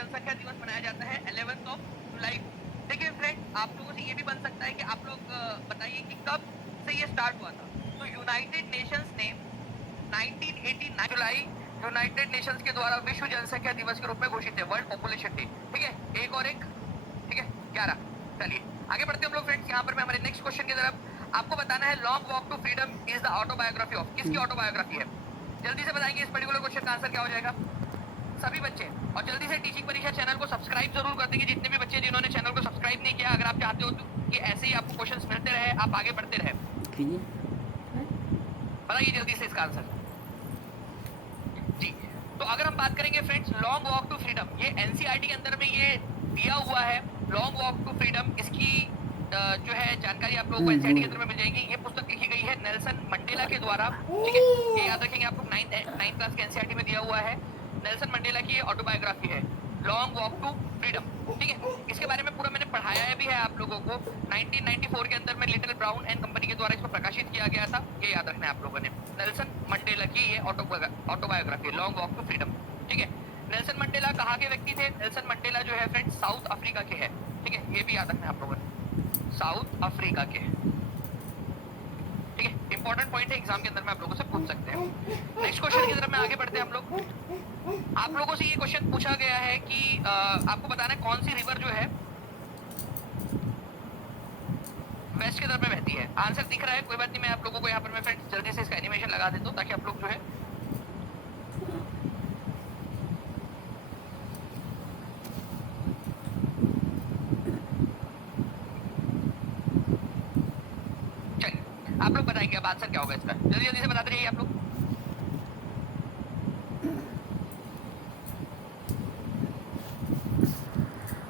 जनसंख्या दिवस मनाया जाता है 11 जुलाई को। देखिए फ्रेंड, आप लोगों से ये भी बन सकता है कि आप लोग बताइए कि कब से ये स्टार्ट हुआ था। तो यूनाइटेड नेशंस ने 1989 जुलाई यूनाइटेड नेशंस के द्वारा विश्व जनसंख्या दिवस के रूप में घोषित है, वर्ल्ड पॉपुलेशन डे। ठीक है, एक और एक, ठीक है 11। चलिए आगे बढ़ते हम लोग फ्रेंड्स। यहाँ पर मैं हमारे नेक्स्ट क्वेश्चन की तरफ आपको बताना है, long walk to freedom is the autobiography of, किसकी ऑटोबायोग्राफी है? जल्दी से बताएंगे इस पर्टिकुलर क्वेश्चन का आंसर क्या हो जाएगा सभी बच्चे। और जल्दी से टीचिंग परीक्षा चैनल को सब्सक्राइब जरूर कर देंगे जितने भी बच्चे जिन्होंने चैनल को सब्सक्राइब नहीं किया। अगर आप चाहते हो कि ऐसे ही आपको क्वेश्चंस मिलते रहे, आप आगे बढ़ते रहे, बताइए जल्दी से इसका आंसर जी। तो अगर हम बात करेंगे friends long walk to freedom, ये एनसीईआरटी के अंदर में ये दिया हुआ है लॉन्ग वॉक टू फ्रीडम। इसकी जो है जानकारी आप लोगों को एनसीईआरटी के अंदर में मिल जाएगी। ये पुस्तक लिखी गई है नेल्सन मंडेला के द्वारा। ठीक है, ये याद रखेंगे, आपको 9th क्लास के एनसीईआरटी में दिया हुआ है। नेल्सन मंडेला की ऑटोबायोग्राफी है लॉन्ग वॉक टू फ्रीडम। ठीक है, इसके बारे में पूरा मैंने पढ़ाया भी है आप लोगों को। 1994 के अंदर में लिटिल ब्राउन एंड कंपनी के द्वारा इसको प्रकाशित किया गया था। ये याद रखना है आप लोगों ने, नेल्सन मंडेला की ये autobiography long walk to freedom. ठीक है, नेल्सन मंडेला कहाँ के व्यक्ति थे? नेल्सन मंडेला जो है फ्रेंड्स साउथ अफ्रीका के है। ठीक है, ये भी याद रखना है आप लोगों ने, साउथ अफ्रीका के। ठीक है, इंपॉर्टेंट पॉइंट है, एग्जाम के अंदर में आप लोगों से पूछ सकते हैं। नेक्स्ट क्वेश्चन की तरफ में आगे बढ़ते हैं हम लोग। आप लोगों से ये क्वेश्चन पूछा गया है कि आपको बताना है कौन सी रिवर जो है वेस्ट की तरफ में बहती है। आंसर दिख रहा है, कोई बात नहीं, मैं आप लोगों को यहाँ पर मैं फ्रेंड्स जल्दी से इसका एनिमेशन लगा देता हूँ ताकि आप लोग जो है आप लोग बताएंगे अब आंसर क्या होगा इसका। जल्दी जल्दी से बताते रहिए आप लोग।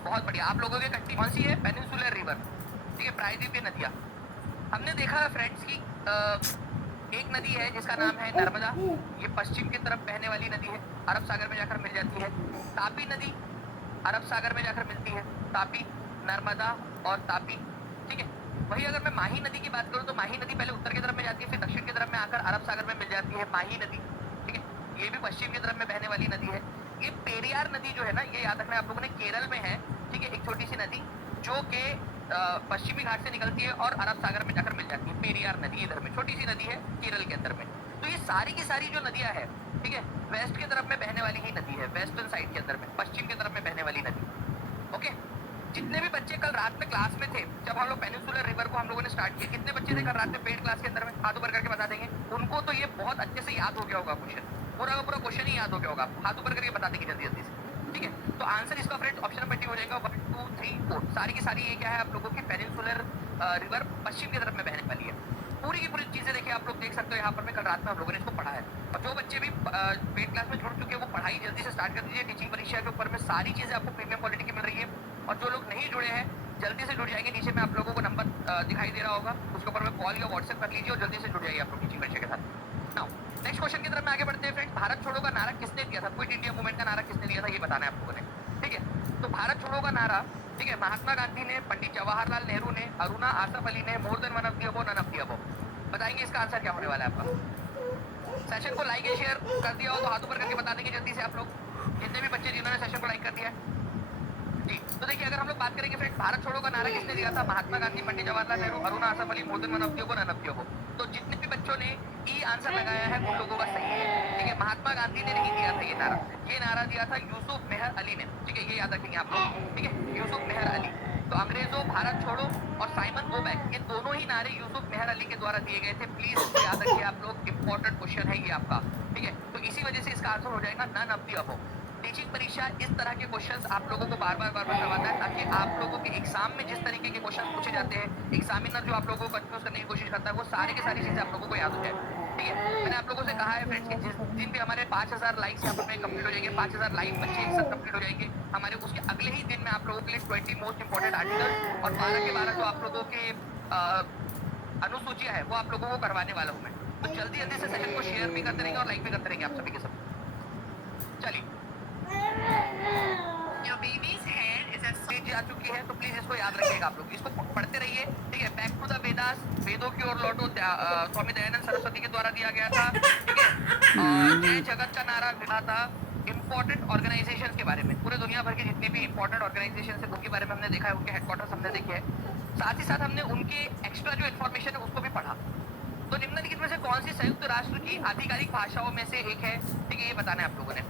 बहुत बढ़िया, आप लोगों के कंट्री कौन सी है? Peninsular river. ठीक है, प्रायद्वीपीय नदियां। हमने देखा फ्रेंड्स की एक नदी है जिसका नाम है नर्मदा। ये पश्चिम की तरफ बहने वाली नदी है, अरब सागर में जाकर मिल जाती है। तापी नदी अरब सागर में जाकर मिलती है, तापी, नर्मदा और तापी। ठीक है, वही अगर मैं माही नदी की बात करूं तो माही नदी पहले उत्तर की तरफ में जाती है, फिर दक्षिण की तरफ में आकर अरब सागर में मिल जाती है माही नदी। ठीक है, ये भी पश्चिम की तरफ में बहने वाली नदी है। ये पेरियार नदी जो है ना, ये याद रखना आप लोगों ने, केरल में है। ठीक है, एक छोटी सी नदी जो के पश्चिमी घाट से निकलती है और अरब सागर में जाकर मिल जाती है। पेरियार नदी इधर में छोटी सी नदी है केरल के अंदर में। तो ये सारी की सारी जो नदियां है, ठीक है, वेस्ट की तरफ में बहने वाली ही नदी है, वेस्टर्न साइड के अंदर में, पश्चिम की तरफ में बहने वाली नदी। ओके, जितने भी बच्चे कल रात में क्लास में थे जब हम लोग पेनिनसुलर रिवर को हम लोगों ने स्टार्ट किया, कितने बच्चे थे कल रात में पेड क्लास के अंदर में? हाथ ऊपर करके बता देंगे। उनको तो ये बहुत अच्छे से याद हो गया होगा क्वेश्चन, पूरा का पूरा क्वेश्चन ही याद हो गया होगा। हाथ ऊपर करके बता देंगे जल्दी जल्दी से। ठीक है, तो आंसर इसका फ्रेंड्स ऑप्शन नंबर डी हो जाएगा 1 2 3 4। सारी की सारी ये क्या है आप लोगों की पेनिनसुलर रिवर पश्चिम की तरफ में बहने वाली है। पूरी की पूरी चीजें देखिए आप लोग देख सकते हो यहाँ पर। मैं कल रात में हम लोगों ने इसको पढ़ा है। और जो बच्चे भी पेड क्लास में जुड़ चुके हैं वो पढ़ाई जल्दी से स्टार्ट कर दीजिए। टीचिंग परीक्षा के ऊपर में सारी चीजें आपको प्रीमियम क्वालिटी की मिल रही है। और जो लोग नहीं जुड़े हैं जल्दी से जुड़ जाएंगे, नीचे में आप लोगों को नंबर दिखाई दे रहा होगा, उसके ऊपर में कॉल या व्हाट्सएप कर लीजिए और जल्दी से जुड़ जाइए आप लोग टीचिंग परीक्षा के साथ। नाउ नेक्स्ट क्वेश्चन की तरफ में आगे बढ़ते हैं फ्रेंड्स। भारत छोड़ो का नारा किसने दिया था? क्विट इंडिया मूवमेंट का नारा किसने दिया था, ये बताना है आप लोगों ने। ठीक है, तो भारत छोड़ो का नारा, ठीक है, महात्मा गांधी ने, पंडित जवाहरलाल नेहरू ने, अरुणा आसफ अली ने, more than one of the above, none of the above. बताएंगे इसका आंसर क्या होने वाला है आपका। सेशन को लाइक या शेयर कर दिया हो तो हाथ ऊपर करके बता देंगे जल्दी से आप लोग, जितने भी बच्चे जिन्होंने सेशन को लाइक कर दिया है जी। तो देखिए अगर हम लोग बात करेंगे फ्रेंड्स, भारत छोड़ो का नारा किसने दिया था? Mahatma Gandhi, Pandit Jawaharlal Nehru, Aruna Asaf Ali, more than one of the above, none of the above. तो जितने भी बच्चों ने ई आंसर लगाया है उन लोगों का सही है। ठीक है, महात्मा गांधी ने नहीं दिया था ये नारा, ये नारा दिया था यूसुफ मेहर अली ने। ठीक है, ये याद रखेंगे आप लोग। ठीक है, यूसुफ मेहर अली। तो अंग्रेजों, भारत छोड़ो और साइमन गो बैक, ये दोनों ही नारे यूसुफ मेहर अली के द्वारा दिए गए थे। प्लीज इसको याद रखिए आप लोग, इंपॉर्टेंट क्वेश्चन है ये आपका। ठीक है, तो इसी वजह से इसका आंसर हो जाएगा none of the above. Teaching परीक्षा इस तरह के क्वेश्चंस आप लोगों को बार बार करवाता है ताकि आप लोगों के एग्जाम में जिस तरीके के क्वेश्चन पूछे जाते हैं, एग्जामिनर जो आप लोगों को कंफ्यूज करने की कोशिश करता है, वो सारी की सारी चीजें आप लोगों को याद हो जाए। ठीक है, मैंने आप लोगों से कहा है फ्रेंड्स कि जिस दिन भी हमारे 5000 लाइक्स यहाँ पर कंप्लीट हो जाएंगे, 5000 लाइक बच्चे एक साथ कंप्लीट हो जाएंगे हमारे, उसके अगले ही दिन में आप लोगों के लिए 20 मोस्ट इंपॉर्टेंट आर्टिकल और 12 के 12 जो आप लोगों के अनुसूचियां है वो आप लोगों को करवाने वाला हूँ मैं। तो जल्दी जल्दी से सेशन को शेयर भी करते रहेंगे और लाइक भी करते रहेंगे आप सभी के सब। चलिए, Your baby's hair is as stage आ चुकी है तो प्लीज इसको याद रखिएगा आप लोग, इसको पढ़ते रहिए। ठीक है, बैक टू द वेदास, वेदों की ओर लौटो, स्वामी दयानंद सरस्वती के द्वारा दिया गया था। ठीक है, जय जगत का नारा मिला था इंपॉर्टेंट ऑर्गेनाइजेशंस के बारे में, पूरे दुनिया भर के जितने भी इंपॉर्टेंट ऑर्गेनाइजेशंस है उनके बारे में हमने देखा है, उनके हेडक्वार्टर्स हमने देखे हैं, साथ ही साथ हमने उनके एक्स्ट्रा जो इन्फॉर्मेशन है उसको भी पढ़ा। तो निम्नलिखित में से कौन सी संयुक्त राष्ट्र की आधिकारिक भाषाओं में से एक है, ठीक है, ये बताना है आप लोगों ने।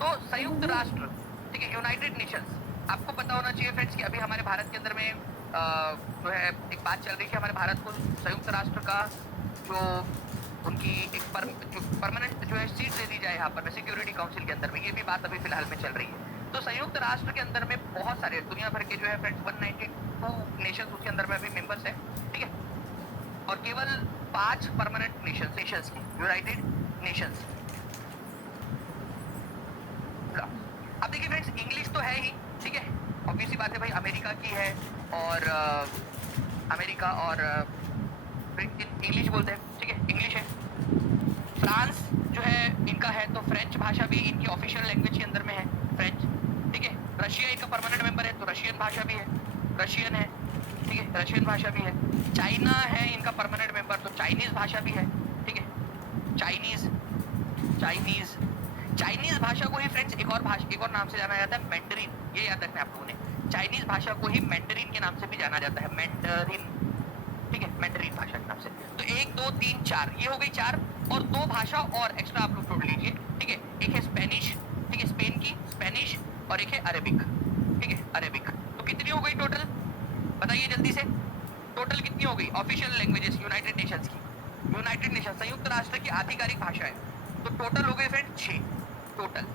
तो संयुक्त राष्ट्र, ठीक है, यूनाइटेड नेशंस, आपको पता होना चाहिए फ्रेंड्स कि अभी हमारे भारत के अंदर में जो है एक बात चल रही है, हमारे भारत को संयुक्त राष्ट्र का जो उनकी एक परमानेंट जो है सीट दे दी जाए यहाँ पर सिक्योरिटी काउंसिल के अंदर में, ये भी बात अभी फिलहाल में चल रही है। तो संयुक्त राष्ट्र के अंदर में बहुत सारे दुनिया भर के जो है फ्रेंड्स 192 नेशन उसके अंदर में अभी मेंबर्स है, ठीक है, और केवल 5 परमानेंट नेशंस की यूनाइटेड नेशंस। अब देखिए फ्रेंड्स, इंग्लिश तो है ही, ठीक है, ऑब्वियसली बात है भाई, अमेरिका की है और अमेरिका और इंग्लिश बोलते हैं, ठीक है, इंग्लिश है। फ्रांस जो है इनका है, तो फ्रेंच भाषा भी इनकी ऑफिशियल लैंग्वेज के अंदर में है, फ्रेंच, ठीक है। रशिया इनका परमानेंट मेंबर है, तो रशियन भाषा भी है, रशियन है, ठीक है, रशियन भाषा भी है। चाइना है इनका परमानेंट मेंबर, तो चाइनीज भाषा भी है, ठीक है, चाइनीज चाइनीज चाइनीज भाषा को ही फ्रेंड्स एक और नाम से जाना जाता है, मैंडरीन, ये याद रखना है आप लोगों ने। चाइनीज भाषा को ही मैंडरीन के नाम से भी जाना जाता है, मैंडरीन, ठीक है, मैंडरीन भाषा के नाम से। तो 1 2 3 4 ये हो गई 4, और 2 भाषा और एक्स्ट्रा आप लोग जोड़ लीजिए, ठीक है। एक है स्पेनिश, ठीक है, स्पेन की स्पेनिश, और एक है अरेबिक, ठीक है, अरेबिक। तो कितनी हो गई टोटल, बताइए जल्दी से, टोटल कितनी हो गई ऑफिशियल लैंग्वेजेस यूनाइटेड नेशंस की, यूनाइटेड नेशन संयुक्त राष्ट्र की आधिकारिक भाषा है। तो टोटल हो गए फ्रेंड 6, टोटल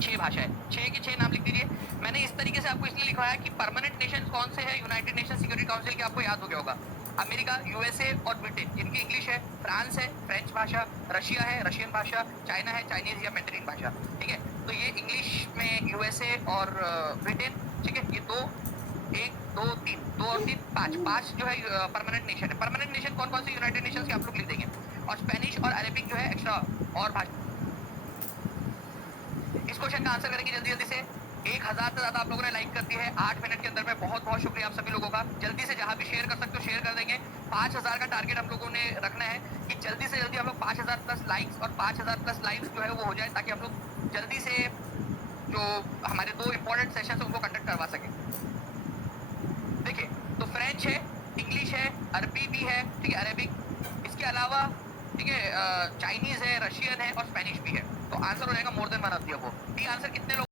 6 भाषा है, 6 के 6 नाम लिख दीजिए। मैंने इस तरीके से आपको इसलिए लिखवाया कि परमानेंट नेशन कौन से है यूनाइटेड नेशन सिक्योरिटी काउंसिल के, आपको याद हो गया होगा, अमेरिका, यूएसए और ब्रिटेन जिनकी इंग्लिश है, फ्रांस है फ्रेंच भाषा, रशिया है रशियन भाषा, चाइना है चाइनीज या मैंडरीन भाषा, ठीक है। तो ये इंग्लिश में यूएसए और ब्रिटेन, ठीक है, ये 2 1 2 3 2 और 3 5 जो है परमानेंट नेशन है। परमानेंट नेशन कौन कौन से यूनाइटेड नेशंस के आप लोग लिख देंगे, और स्पेनिश और अरेबिक जो है एक्स्ट्रा और भाषा। इस क्वेश्चन का आंसर करेंगे जल्दी जल्दी से। 1000 से ज्यादा आप लोगों ने लाइक कर दी है 8 मिनट के अंदर में, बहुत बहुत शुक्रिया आप सभी लोगों का। जल्दी से जहां भी शेयर कर सकते हो शेयर कर देंगे। 5000 का टारगेट हम लोगों ने रखना है कि जल्दी से जल्दी हम लोग 5000 प्लस लाइक्स और 5000 प्लस लाइव्स जो है वो हो जाए, ताकि हम लोग जल्दी से जो हमारे 2 इंपॉर्टेंट सेशन है उनको कंडक्ट करवा सकें। देखिए, तो फ्रेंच है, इंग्लिश है, अरबी भी है, ठीक है, अरेबिक, इसके अलावा ठीक है चाइनीज है, रशियन है और स्पेनिश भी है। तो आंसर हो जाएगा मोर than one of the above. D answer कितने लोग